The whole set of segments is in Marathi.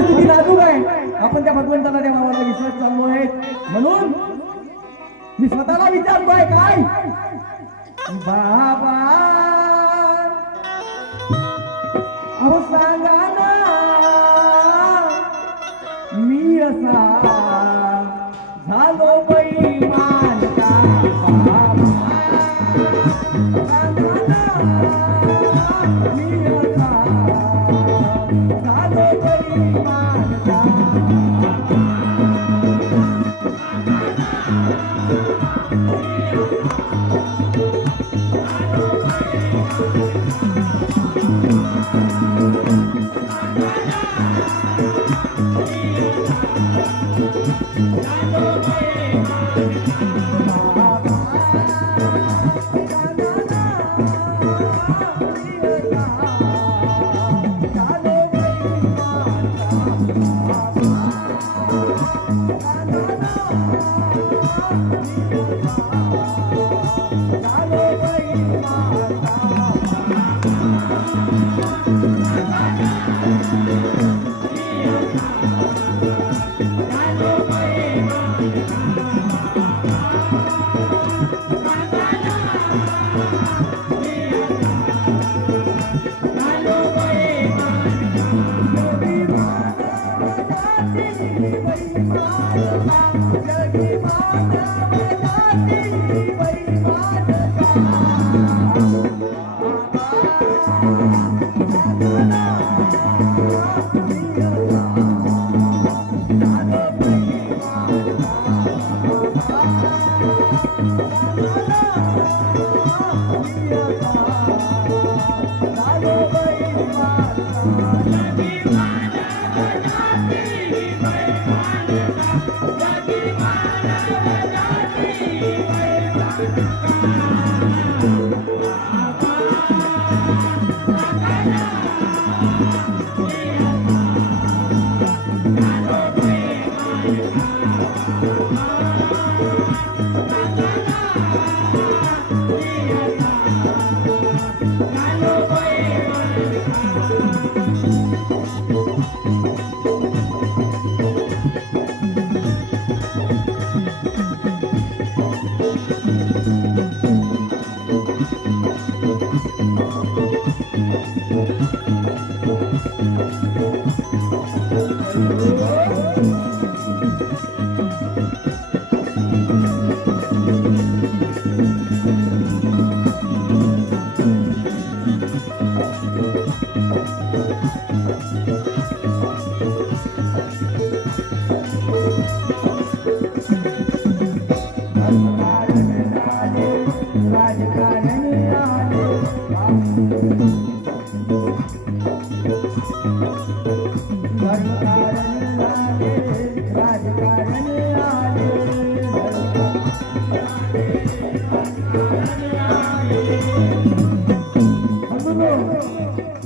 परिस्थिती नाजूक आहे, आपण त्या भगवंताला त्या बाबाला विश्वास चाललो आहे, म्हणून मी स्वतःला विचारतोय काय बाबा अहो सांगा ना मी असा झालो बैमान का बाबा सांगा ना मी असा झालो बैमान का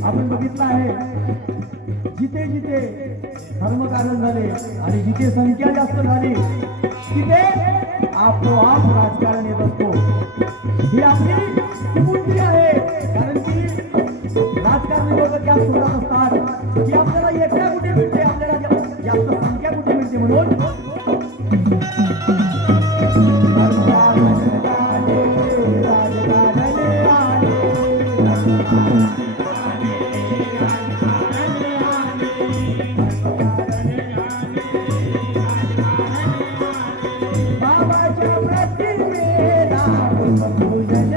आपण बघितलं आहे जिथे जिथे धर्मकारण झाले आणि जिथे संख्या जास्त झाली तिथे आपोआप राजकारण येत असतो. ही आपली बुद्धी आहे, कारण की राजकारणी लोक त्या सोडत असतात की आपल्याला एकट्या कुठे मिळते, आपल्याला जास्त संख्या कुठे मिळते, म्हणून पूजन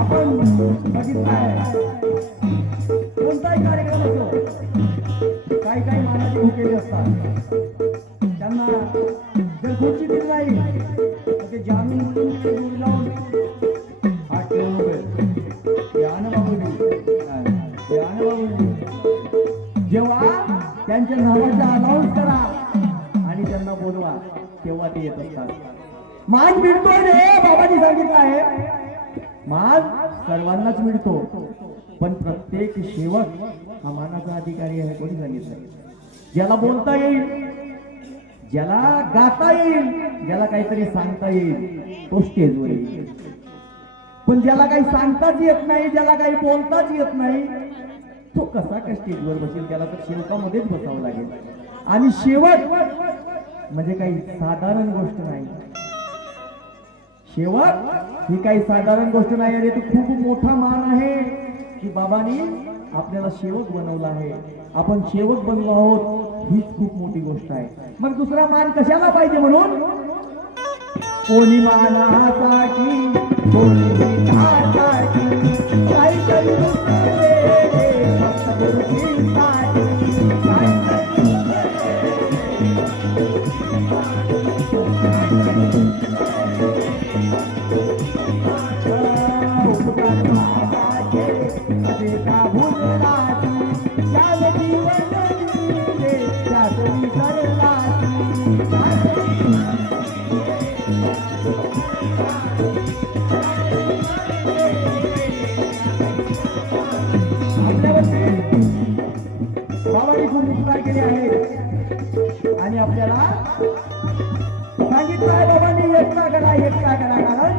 आपण बघितलंय कोणताही कार्यक्रम असो, काही काही मानाचे भुकेले असतात, त्यांना जर खुर्ची दिली नाही तर ते जामीन दूर लावून हात ठेवून जेव्हा त्यांच्या नावाचा अनाऊन्स करा आणि त्यांना बोलवा तेव्हा ते येत असतात। मान मिळतोय रे, बाबांनी सांगितलं आहे, मान सर्वांनाच मिळतो, पण प्रत्येक सेवक हा मानाचा अधिकारी आहे। कोणी सांगितलं? ज्याला बोलता येईल, ज्याला गाता येईल, ज्याला काहीतरी सांगता येईल तो स्टेजवर येईल, पण ज्याला काही सांगताच येत नाही, ज्याला काही बोलताच येत नाही तो कसा काय स्टेजवर बसेल? त्याला तर सेवकामध्येच बसावं लागेल। आणि शेवट म्हणजे काही साधारण गोष्ट नाही, शेवट ही काही साधारण गोष्ट नाही। अरे तो खूप मोठा मान आहे की बाबांनी आपल्याला सेवक बनवलं आहे, आपण सेवक बनलो आहोत, हीच खूप मोठी गोष्ट आहे। मग दुसरा मान कशाला पाहिजे? म्हणून कोणी मानासाठी, कोणी विकासाठी, काहीतरी बाबांनी खूप उपकार केले आहे आणि आपल्याला सांगितलं आहे बाबांनी एकटा करा, एकटा करा, कारण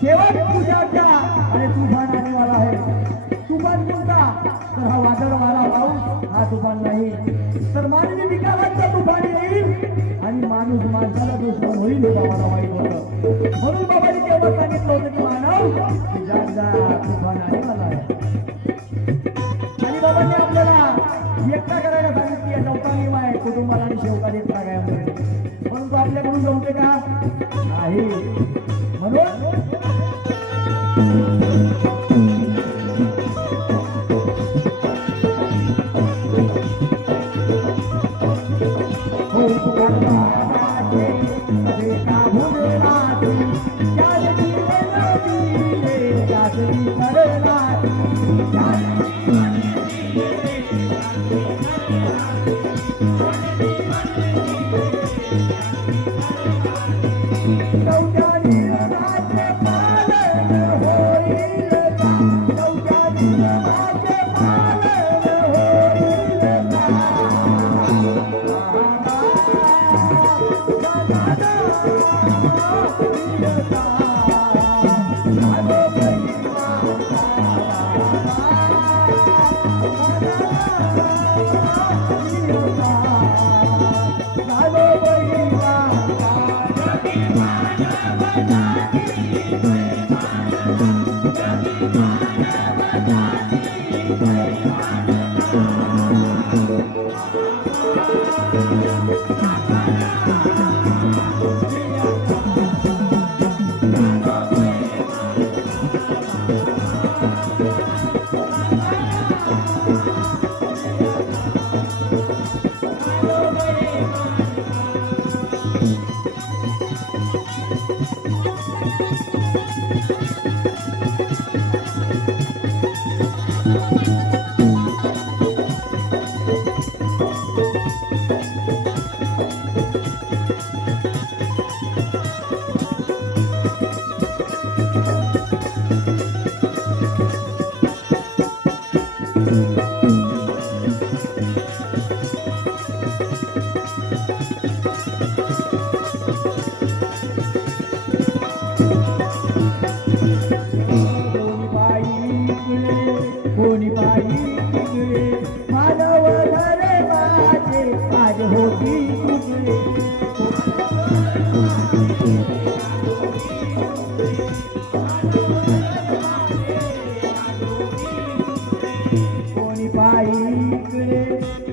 शेवट तुझ्या आणि तुफान आने वाला आहे। तुफान कोणता? तर हा वादळ वारा पाऊस, हा तुफान नाही, तर मानवी विकारांचा तुफान येईल आणि माणूस माणसाला दुश्मन होईल हे बाबाला माहित होतं. म्हणून बाबांनी तेव्हा सांगितलं होतं की मानव जाग जा, तुफान आहे मला. आणि बाबांनी आपल्याला एकटा करायला सांगितली आहे. नवता नियम आहे कुटुंबाला आणि शेवकाला एकटा गायामध्ये. परंतु आपल्याकडून जमते का? नाही. म्हणून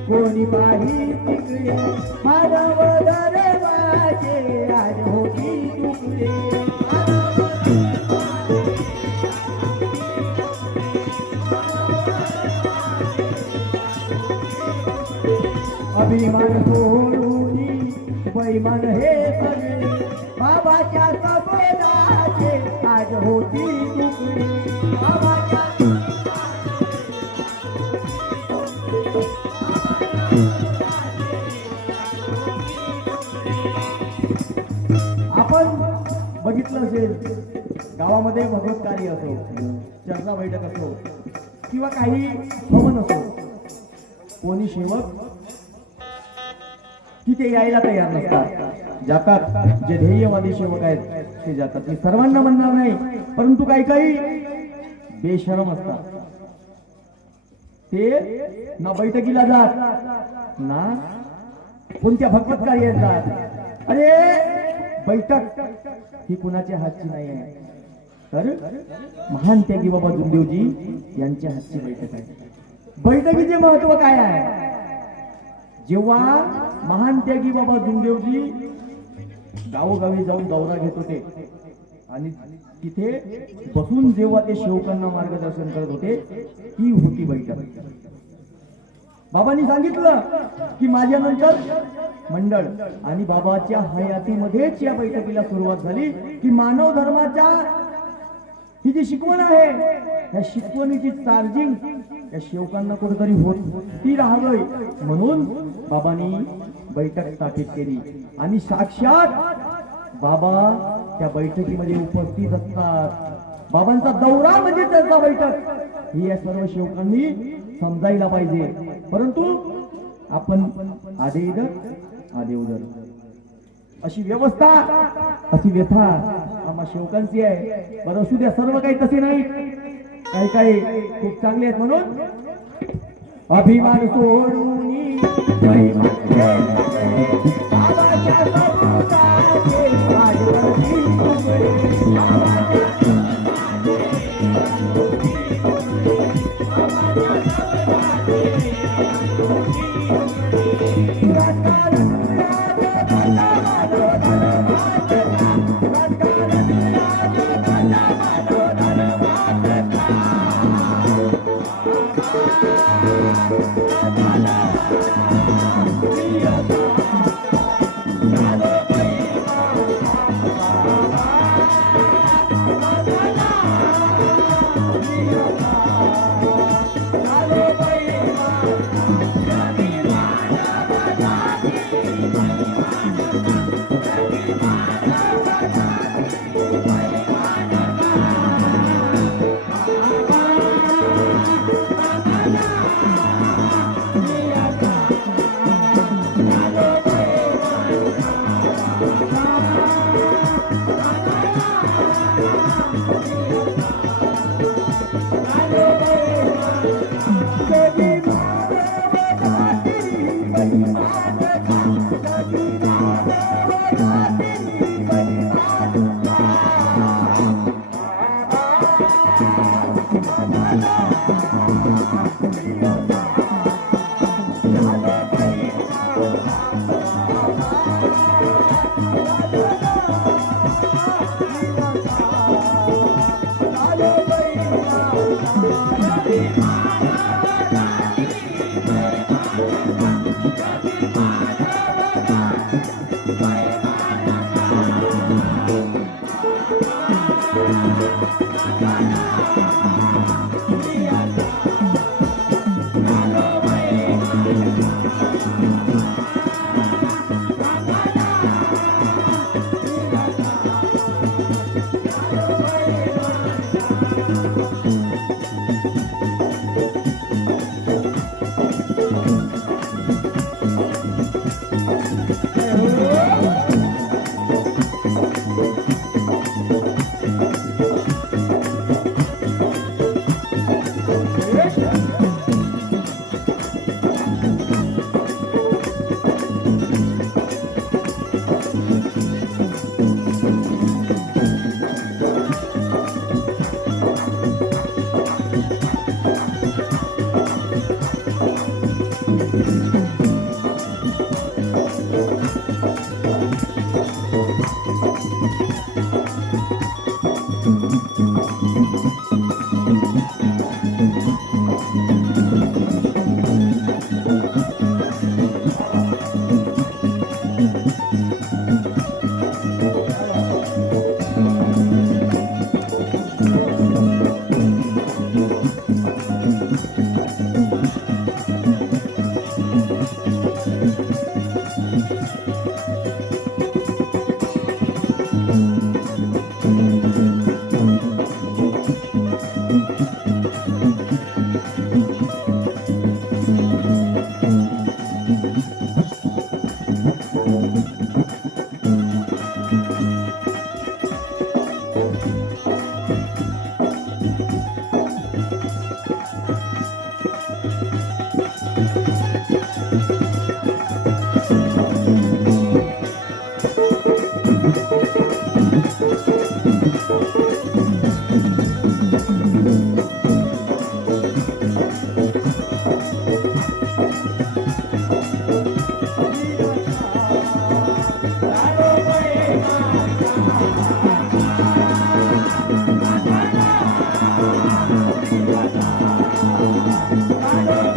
कोणी पाही तिकडे माधव दरबाजे आज होती तुकडे. अभिमान सोडून बैमान हे सगळे बाबाच्या सबोदाचे आज होती तुकडे. बाबाच्या आपण बघितलं असेल गावामध्ये भगवत कार्य असो, चर्चा बैठक असो किंवा काही हवन असो, कोणी सेवक तिथे यायला तयार नसतात, जातात. जे ध्येयवादी सेवक आहेत ते जातात. मी सर्वांना म्हणणार नाही, परंतु काही काही बेशरम असतात. ते ना बैठकीला जात ना कोणत्या भगवत कार्यात जात. अरे बैठक ही कुणाच्या हातची नाही आहे, तर महान त्यागी बाबा जुमदेवजी यांच्या हातची बैठक आहे. बैठकीचे महत्व काय आहे? जेव्हा महान त्यागी बाबा जुमदेवजी गावोगावी जाऊन दौरा घेत होते आणि तिथे बसून जेव्हा ते सेवकांना मार्गदर्शन करत होते, ती होती बैठक. बाबांनी सांगितलं की माझ्यानंतर मंडळ आणि बाबाच्या हयातीमध्येच या बैठकीला सुरुवात झाली की मानव धर्माच्या ही जी शिकवण आहे, त्या शिकवणीची चार्जिंग या सेवकांना कुठेतरी ती राहावी म्हणून बाबांनी बैठक स्थापित केली. आणि साक्षात बाबा त्या बैठकीमध्ये उपस्थित असतात. बाबांचा दौरा म्हणजे त्यांचा बैठक ही या सर्व सेवकांनी समजायला पाहिजे. परंतु आपण आधे इधर आधे उधर अशी व्यवस्था, अशी व्यथा आम्हा सेवकांची आहे. बरं असू द्या, सर्व काही तसे नाही, काही काही खूप चांगले आहेत. म्हणून अभिमान सोडून परिमान ठेवले. बाबाच्या समुदायाचे राजवटी उघडे. बाबाच्या Thank you.